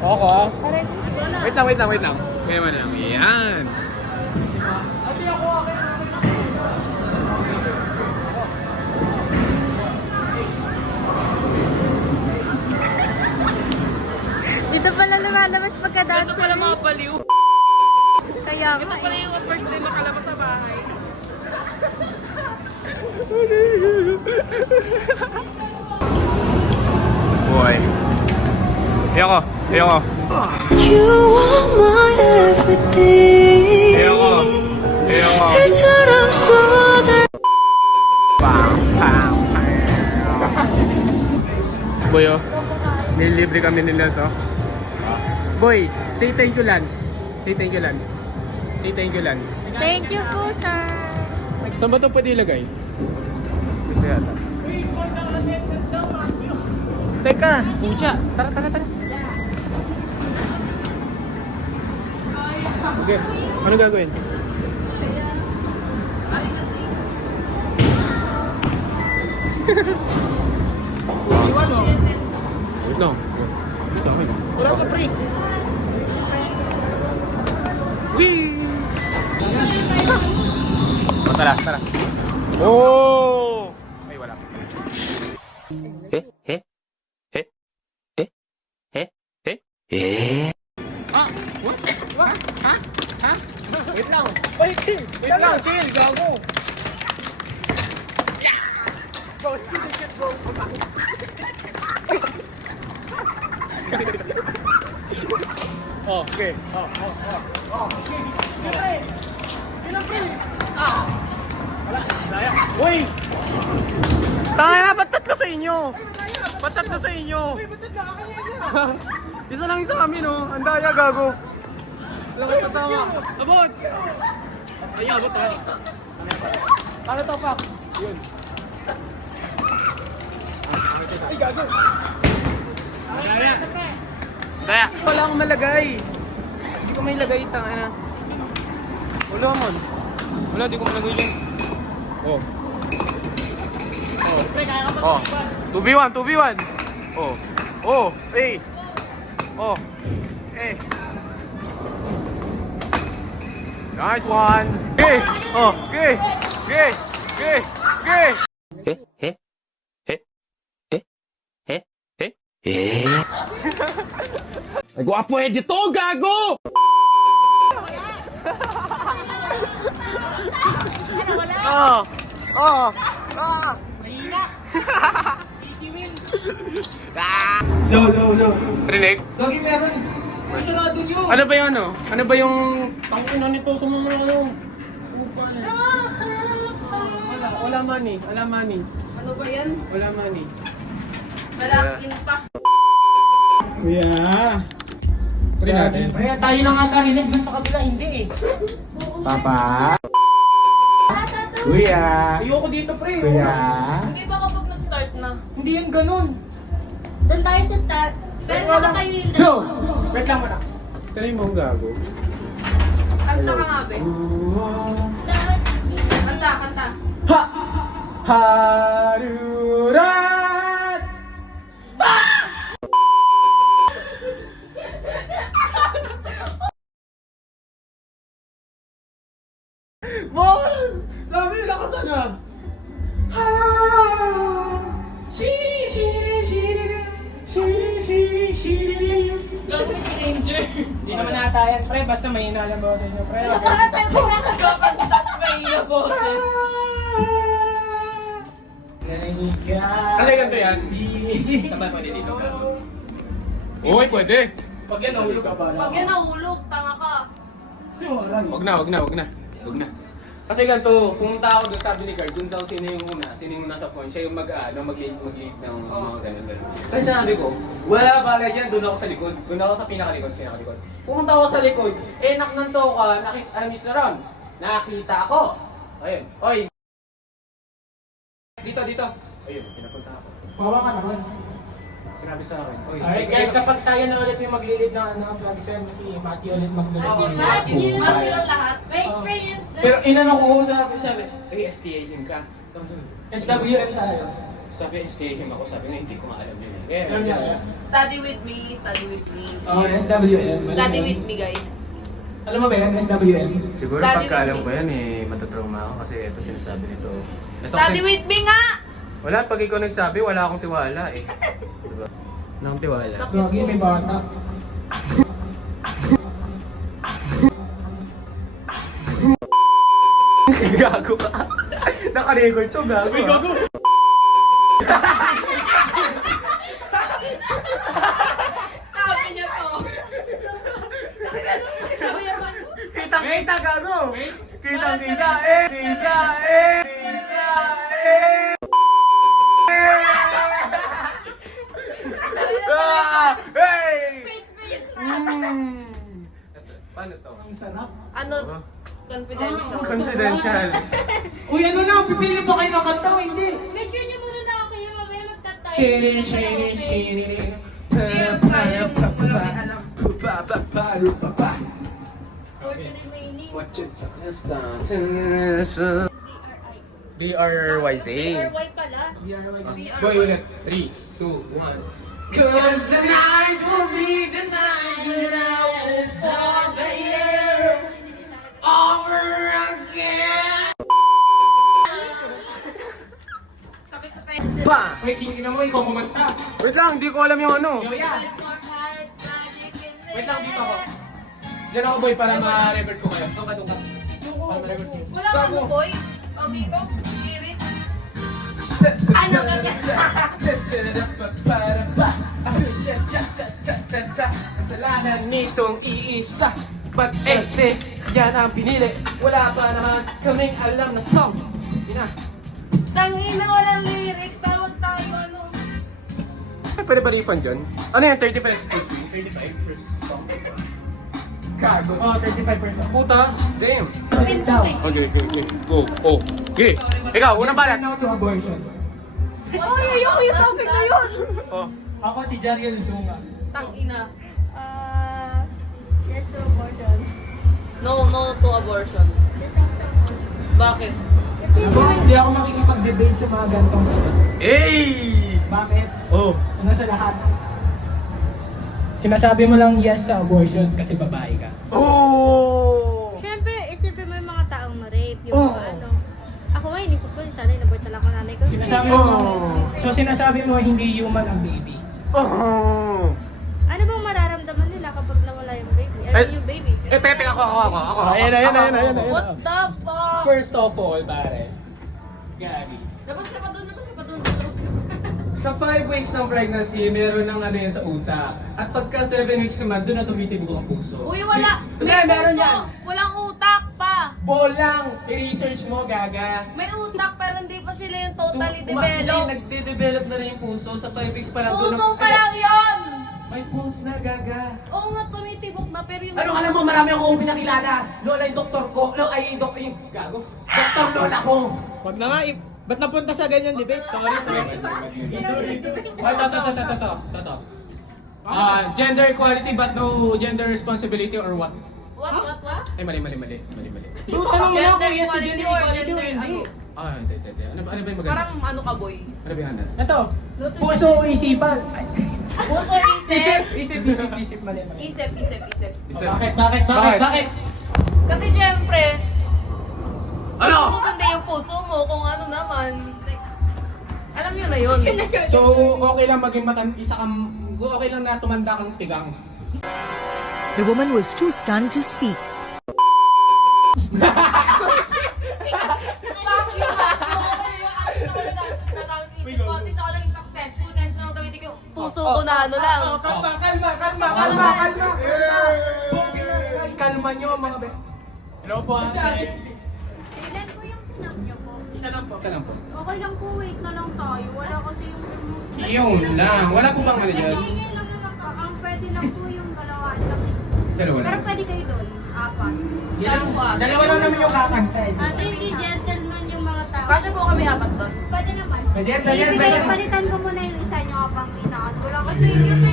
Ako ah. Aray. Wait lang. Kaya man lang. Yan. Dito pala lumalabas pagka-dancer. Ito pala mga baliw. Kaya Ito nga pala yung first time makalabas sa bahay. Boy. Ayoko. You are my everything. Ayoko. 별처럼 쏟아. Boy, oh. Nilibre kami ni Lance, oh. Boy, say thank you, Lance. Say thank you, Lance. Thank you po, sir. Saan ba ito pwede ilagay? Ito yata. Teka, pucha. Tara. Okay, ano gagawin? Wait lang. Isa akin. Wala ka, pre. Whee! Oh, tara. Oh! Ay, wala. Wait lang, chill, gago. Bro, speed and shit, bro. Oh, okay. Uy! Tanga na, ba't tatlo sa inyo? Isa lang isa kami, no? Ang daya, gago. Lakas na tama. Abot! Ay, abot ha. Para to, Pak. Yun. Ay, gago. Daya. Wala akong malagay. Hindi ko may lagay, tanga na. Wala man. Wala, di ko malagay yun. Oh. 2v1. Oh. Hey. Oh. Hey. Nice one. Okay. Oh, okay. Ay, guwapo dito, gago! No. Rinig? Lagi meron. Sarado nyo. Ano ba yung Ano ba yung tangina nito sa mga Wala money. Ano ba yan? Wala money. Malakin pa. Kuya. Pre natin. Kaya tayo lang ang karinig dun sa kabila, hindi eh. Papa. Kuya. Ayoko dito pre. Kuya. Hindi ba kapag nag-start na? Hindi yan ganun. Doon tayo sa start. Pero nakatayo yung Go! Wait lang muna. Tanay mo ang gago. Kanta ka nga, be. Kanta. Ha! Harurat! Bawal! Sabi nila ka sana! Ha! Gago si Ranger. Hindi naman nata yan pre, basta may hinalang boses nyo pre. Para tayo pinakakakanta at may iya boses. Narinig ka. Kasi ganito yan. Sabay pwede dito ka. Uy, pwede. Pag yan nahulog ka ba? Pag yan nahulog, tanga ka. Wag na. Kasi ganito, pumunta ako doon, sabi ni Carl, doon daw sino yung una sa point, siya yung mag-lead ng mga ganun. Kasi sabi ko, wala bagay yan, doon ako sa likod. Doon ako sa pinakalikod. Pumunta ako sa likod, naknanto ka, alam na ron, nakita ako. Ayun, oy. Dito. Ayun, pinapunta ako. Bawa ka naman. Sinabi sa akin, oy. Alright guys, kapag tayo na ulit yung maglilid ng flag serve, si Matthew ulit maglilid. Mati lang lahat. May experience din. Pero inano ko sabi, STA him ka. SWM tayo. Sabi, STA him ako, sabi nga, hindi ko nga alam yun. Alam niya. Study with me, study with me. Oh, SWM. Study with me, guys. Alam mo ba yan? SWM? Siguro Study pagka with alam me. ko yan matatrauma ako kasi ito sinasabi nito. Ito Study kasi- with me nga! Wala, pag ikaw nagsabi, wala akong tiwala eh. Diba? Wala akong tiwala. Gagi, may bata. Gago ka. Naka-record to, gago. Uy, gago. Sabi niya to. Kitang-kita, gago. Kitang-kita, eh. Kita, eh. Kita, eh. Ah! Hey! Paano to? Ang sarap. Ano? Confidential. Confidential. Uy, ano na? Pipili pa kayo ng kanta o hindi? Make sure niyo muna na ako yung mamaya magtatay. Shiri, shiri, shiri. For the remaining. What you DRI. BRYZ. DRY pala. Boy, ulit. 3, 2, 1. Cause the night will be the night that I will forget over again. Sakit sa tayo. Ba! Wait, hindi na mo, ikaw kumanta. Wait lang, hindi ko alam yung ano. Yo, yeah. Wait lang, dito ako. Diyan ako, boy, para ma-record ko kayo. Tungka. Para ma-record ko. Wala kang ano, boy? O dito? Spirit? Ano ka na? Kasalanan nitong iisa. Pag-exit, yan ang pinili. Wala pa naman kaming alam na song. Ina. Tangina, walang lyrics. Tawag tayo, ano? Pwede ba refund dyan? Ano yan? 35 per stream? 35 per song? Gago. Oh, 35%. Puta. Damn. Pinto eh. Okay. Go. Oh. Okay. Ikaw, unang balat. Now to abortion. Yung topic na yun! Oh. Ako si Jariel Zunga. Tangina. Yes to abortion. No to abortion. Yes to abortion. Bakit? Kasi Ako, hindi ako makikipag-debate sa mga gantong sagot. Hey! Bakit? Oh. Una sa lahat, sinasabi mo lang yes sa abortion kasi babae ka. Oh! Siyempre, isipin mo yung mga taong ma-rape, yung mga ano. Ako nga, inisip ko, sana inabort talaga ng nanay ko. Sinasabi Kasi- mo, so sinasabi mo hindi human ang baby. Oh! Ano bang mararamdaman nila kapag nawala yung baby? Ano yung baby? Pepe ako. Ayun. What the fuck? First of all, pare. Gagi. Labas ka pa doon. Sa 5 weeks ng pregnancy, meron ng ano yan sa utak. At pagka 7 weeks naman, doon na tumitibok ang puso. Uy, wala. Hindi, meron puso. yan. Walang utak pa. Bolang! I-research mo, gaga. May utak pero hindi pa sila yung totally Hindi, developed. nagde-develop na rin yung puso. Sa 5 weeks pa lang. doon Puso na- pa lang yun! May pulse na, gaga. Oo nga, tumitibok na pero yung... Ano alam mo, marami akong pinakilala. Lola yung doktor ko. Yung gago. Doktor Lola ko. Wag na nga, ba't napunta sa ganyan debate? Sorry. Toto. Gender equality but no gender responsibility or what? What? Ay, mali. Tanong mo na Gender kung yes sa equality gender or equality o gender hindi. Hindi. Ano ba yung maganda? Parang ano ka, boy? Ano ba yung handa? Ito, puso o isipan? Ay, Puso, isip. Isip, mali. Isip. Bakit? Kasi syempre, Ano? susundin yung puso mo kung ano naman. Like, alam nyo na yun. So, okay lang maging okay lang na tumanda kang tigang. The woman was too stunned to speak. Fuck you, ha? Okay na yung alis ako na ginagamit isip ko. At least ako naging successful kasi nang gamitin ko yung puso ko na ano lang. Kalma. Kalma nyo, mga be. Hello po, ate. Kailan po yung pinap niyo po? Isa lang po. Okay lang po, wait na lang tayo. Wala kasi yung... Yun lang. Wala po bang ano dyan? Hingin lang naman ka. Ang pwede lang po yung dalawa lang. Dalawa Pero lang. pwede kayo doon. Apat. Dalawa lang naman yung kakanta eh. Ate, hindi gentleman yung mga tao. Kasi po kami apat doon. Pwede naman. Pwede. Palitan ko muna yung isa nyo habang inaat. Wala kasi yung...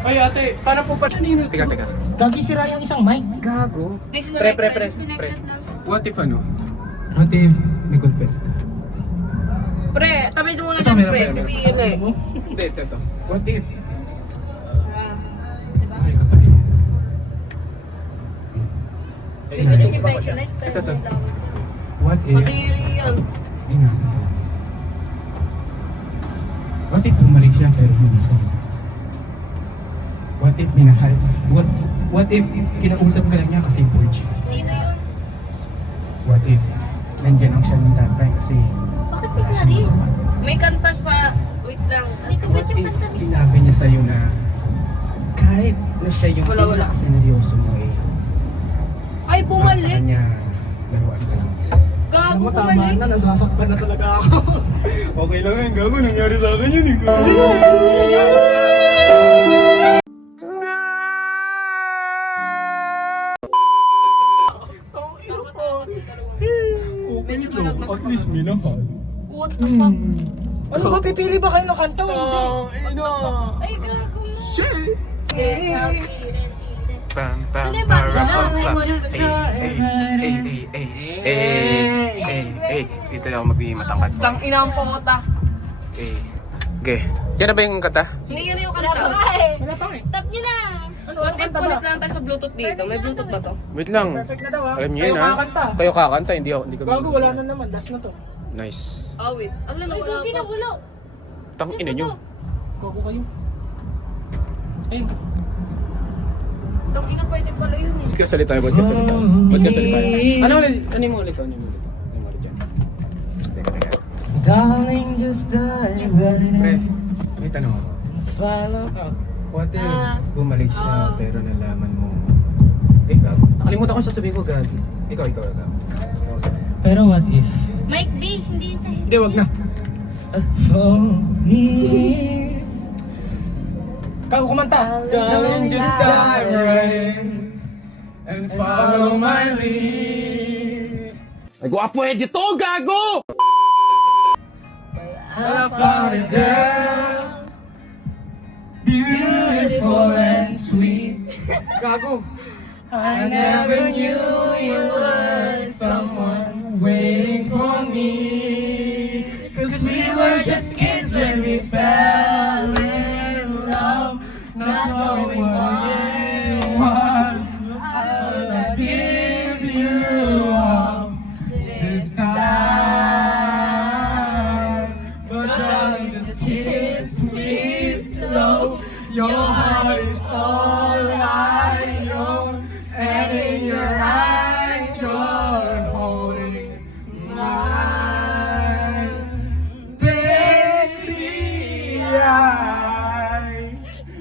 Ay, ate, paano po pa? Teka. Gagi sira yung isang mic. Gago. Disconnected. Connected lang. What if ano? What if may confess ka? Pre, tabi mo na Ito, dyan, meron, pre. meron. Pipigil eh. Hindi, ito. What if Siguro si Becky Night, pero Ito. hindi daw. What if... Kadiri yan. Hindi na. What if bumalik siya pero hindi sa'yo? What if minahal? What if kinausap ka lang niya kasi bored siya? Sino yun? What if nandyan ang siya ng tatay kasi Bakit wala yun siyang rin? magawa? May kanta sa... Wait lang. Halika, What ba't yung if kanta niya? sinabi niya sa'yo na kahit na siya yung Wala. pinakaseneryoso mo eh, Ay, para sa bumalik. kanya, laruan ka lang. Gago, Tama bumalik. na, nasasaktan na talaga ako. Okay lang yan, gago. Nangyari sa akin yun eh. Okay lang, at least minahal. What the fuck? Ano ba, pipili ba kayo ng kanta? Ay, gago mo. Shit! Pam pam Ano yung bago para na? pam Ay, pam. gusto ko. Dito lang ako magbimatangkad. Tang ina ang pangota. Okay. Yan na ba yung kanta? Hindi yun yung Wala kanta. pa eh. Wala pa eh. Tap niyo lang. What if punit lang tayo sa Bluetooth dito? May Bluetooth ba to? Wait lang. Perfect na daw ha. Alam niyo Kayo yun ha? kakanta. Kayo kakanta, hindi ko. Gago, wala na naman. Last na to. Nice. Oh, wait. Ano na Ay, wala gago na pa? wala. Tang ina nyo. Gago kayo. Ayun. Tang ina pwede pala yun eh. Ba't ka salita? Ba't ka salita? Ba't ka salita? Ano ulit? Ano yung ulit? Ano yung ulit? Ano yung ulit yan? Teka, teka. Darling, just dive Pre, may tanong ako. Follow up. What if bumalik siya pero nalaman mo gago. Nakalimutan ko sasabihin ko gago. Ikaw. Ikaw sa Pero what if? Mike B, hindi sa Hindi, wag na. For me. Kau kumanta. Darling, just dive right in and follow my lead. Ay, gwapo to, gago! I found a girl, beautiful and sweet. Gago! I never knew you were someone waiting for me. 'Cause we were just kids when we fell in love, not knowing what it was. I will give you up this time, but darling, just kiss me slow. Your heart is all I know, and in your eyes you're holding mine, baby.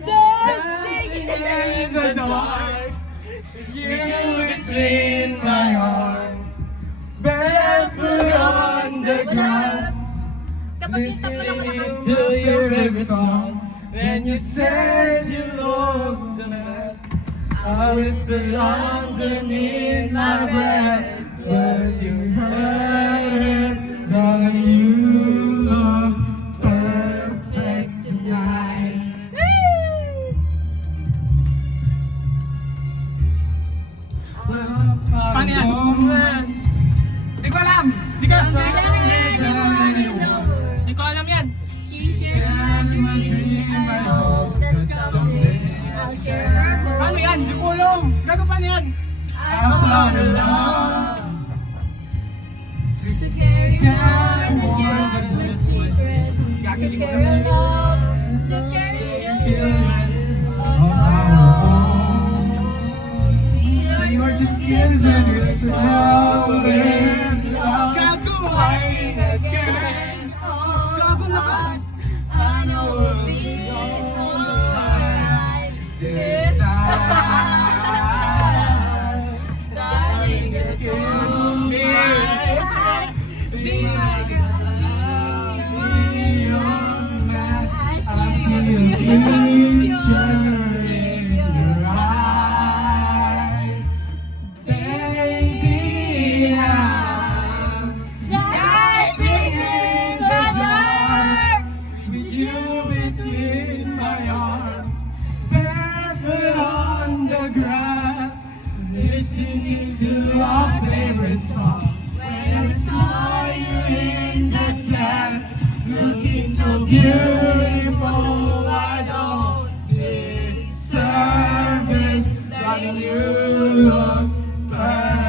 Dancing in the dark, with you between my arms, barefoot on the grass. Kapag isa ko lang Listening malakas. to your favorite song, and you said you looked a mess. I whispered underneath my breath, but you heard it, darling. You look perfect tonight. Paano yan? Hindi ko alam. Hindi ko alam. Hindi ko alam yan. Paano yan? Hindi ko alam. Gago, paano yan? I found a love To carry on the with secret. Gago, To hindi ko carry alam. love. To carry children on. of our own. We were just kids and we're still in love. Gago, Fighting against Gago, lakas. I know we'll be alright this time. Darling, just hold me tight. Be my I see a future in your eyes, baby. I'm dancing in the dark. with you between my arms, barefoot on the grass, listening to our favorite song. When I saw you in the class, looking so beautiful, I don't deserve this, darling. You look perfect.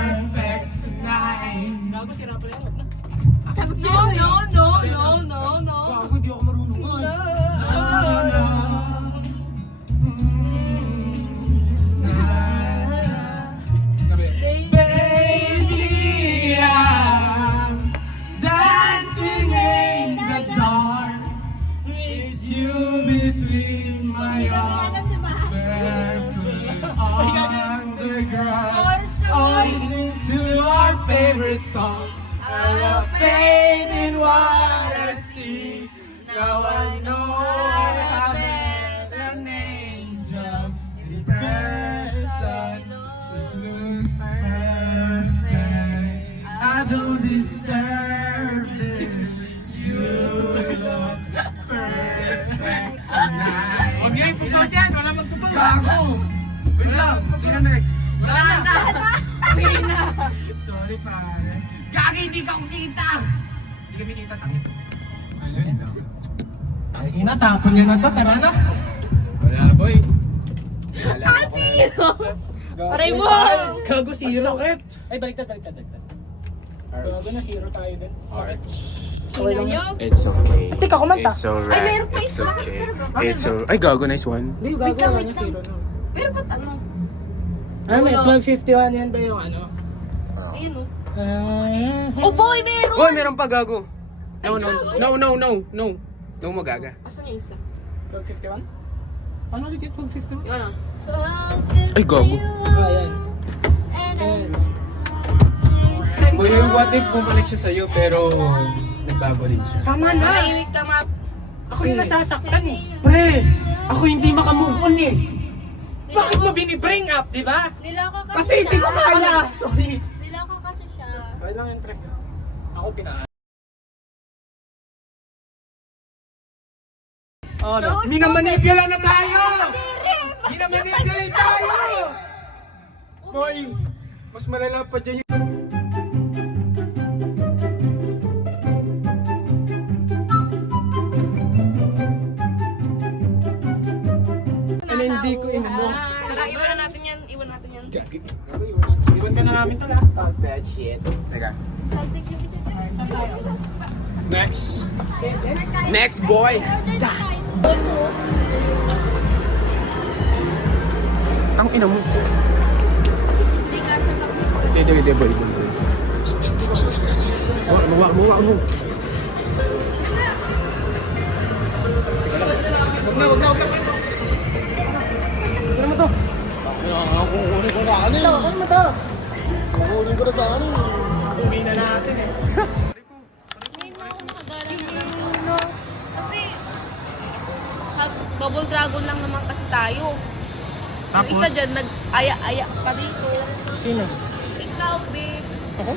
favorite song. I love faith in what I see. Now I know I met an angel in person. She looks perfect. I don't deserve this. You look perfect tonight. Huwag niyo ipupos yan, wala magpupos. Gago! Wait lang, sino next? Wala na. Sorry pare. Gagi, hindi ka kumita! Hindi kami kita takip. Ayun lang. Sige na, tapon niyo na to, tara na. Wala boy. Wala ako. Zero! Aray mo! Gago, zero. Ay, baliktad. Gago na, zero tayo din. Sakit. Tingnan nyo. It's okay. Teka, kumanta. It's alright. Ay, meron pa It's isa. okay. Pero It's alright. Ay, gago, nice one. Hindi, gago lang, na wait niya, lang. zero na. Pero ba't ano? Ano, may 1251 yan ba yung ano? Ayun o. Ah, Oh boy, meron! Boy, meron pa gago. No. No, magaga. Asan yung isa? 1251? Paano ulit yung 1251? Yun o. Ay, gago. Ah, yan. Ayan. Boy, yung what if bumalik siya sa'yo pero nagbago rin siya. Tama na! Manahimik ka, Map. Ako yung nasasaktan eh. Pre, ako hindi makamove on eh. Bakit mo bini-bring up, di ba? Nilaka kasi Kasi hindi ko kaya. Sorry. Nilaka kasi siya. Okay lang yan, pre. Ako pinaan. Oh, no. Minamanipula na tayo! Minamanipulate tayo! Boy, mas malala pa dyan yung... Ano hindi ko inano? Tara, iwan natin yan. Iwan ka na namin to lahat. Talk that shit. Teka. Next. Next, boy! Ang ina mo. Hindi, boy. Mo. Wag na. Ano mo to? Kukunin ko na ano eh. Ano mo to? Kukunin ko na sa ano eh. Uwi na natin eh. Kasi, sa Double Dragon lang naman kasi tayo. Yung isa dyan, nag-aya-aya pa dito. Sino? Ikaw, babe. Ako?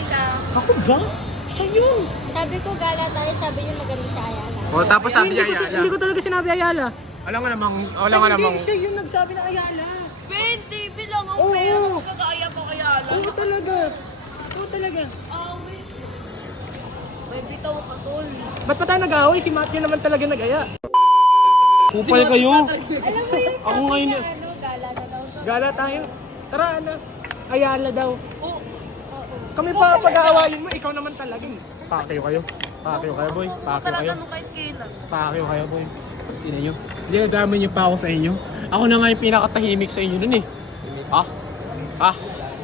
Ika. Ako ba? Siya yun. Sabi ko, gala tayo. Sabi niya magaling siya, Ayala. O, tapos sabi niya Ayala. Hindi ko talaga sinabi Ayala. Wala nga namang... Hindi, siya yung nagsabi na Ayala. Ben, TV lang ang Oo. pera. Tapos nag-aya pa kay Ayala. Oo talaga. Ah, wait. May bitaw ka, tol. Ba't pa tayo nag-away? Si Matthew naman talaga nag-aya. Kupal kayo. Alam mo yun? Ako ngayon Ano, gala na daw. Gala tayo. Tara, ano? Ayala daw. Oo. Kami pa pag-aawayin mo, ikaw naman talaga. Pakyo kayo, boy. Talaga nung kahit kailan. Pakyo kayo, boy. Ina nyo. Dinadami niyo pa ako sa inyo. Ako na nga yung pinakatahimik sa inyo dun eh. Ha?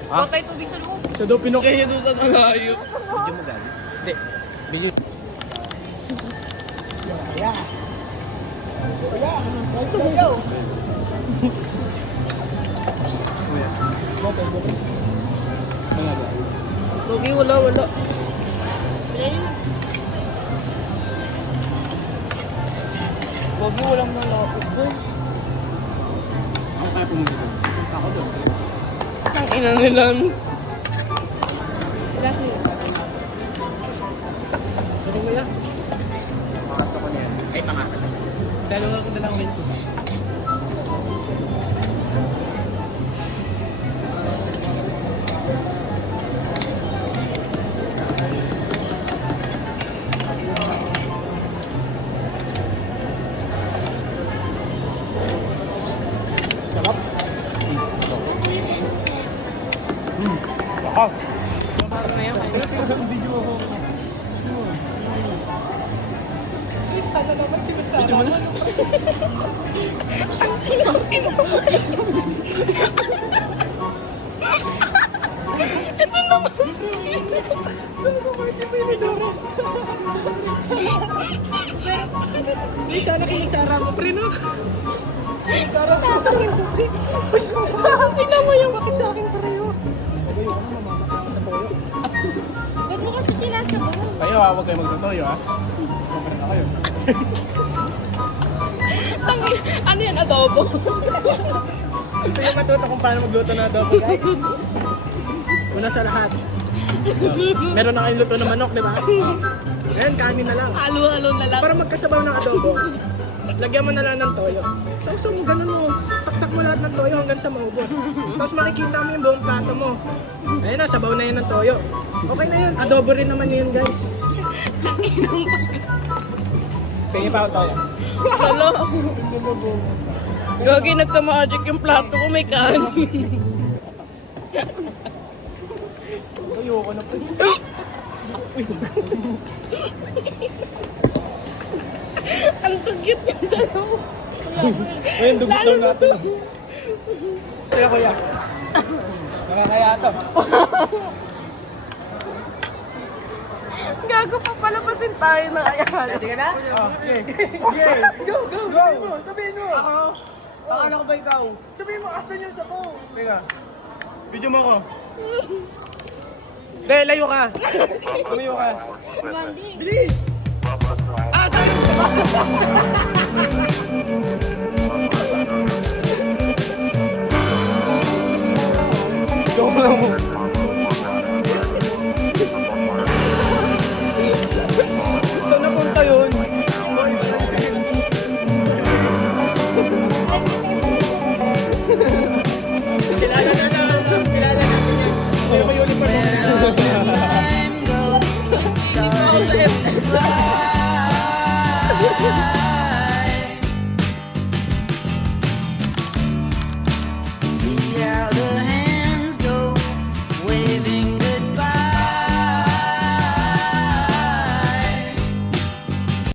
Huwag kayo tubig sa loob. Sa daw pinukaya doon sa malayo. Hindi mo galit. Hindi. Bilyo. Lugi, wala. Wala yun. Lugi, walang nalapit, boy. Ako tayo pumunta doon. Ako doon. Ang ina nila. Ano mo yan? Pangatlo ko na yan. Ay, pangatlo. Dalawa ko dalang miss ko. Sarap. Off. Video ako. Sana naman Video mo na. Hindi, sana kinitsara mo, pre, no? Kinitsara mo. Tingnan mo yung bakit sa akin pareho. Sabi, ano, mamamatay ako sa toyo. kayo ha, huwag kayo magtutoyo ha. Sobrang na kayo. Ano yan, adobo? Gusto nyo matuto kung paano magluto ng adobo, guys? Una sa lahat. Meron na kayong luto ng manok, di ba? Ngayon, kanin na lang. Halo-halo na lang. Para magkasabaw ng adobo, lagyan mo na lang ng toyo. Sausaw mo, ganun mo. Taktak mo lahat ng toyo hanggang sa maubos. Tapos makikita mo yung buong plato mo. Ayun na, sabaw na yun ng toyo. Okay na yun, adobo rin naman yun, guys. Tingin pa ako toyo. Halo. Gagi, nagka-magic yung plato ko, may kanin. Ayoko na po. Ang tugit yung dalawa. Ayun, dugot daw natin. Kaya kuya. Nakakaya ito. Gago pa palabasin tayo na kaya. Ready ka na? Okay. Okay. Go, go, sabihin mo, sabihin mo. Ako? Akala ko ba ikaw? Sabihin mo, asan yung sabaw? Teka. Video mo ko. Hindi, layo ka. Layo ka. Bilis! Ah, saan yung sabaw? Joke lang mo. Saan napunta yun? Kilala natin yan. Pero may uniform mo.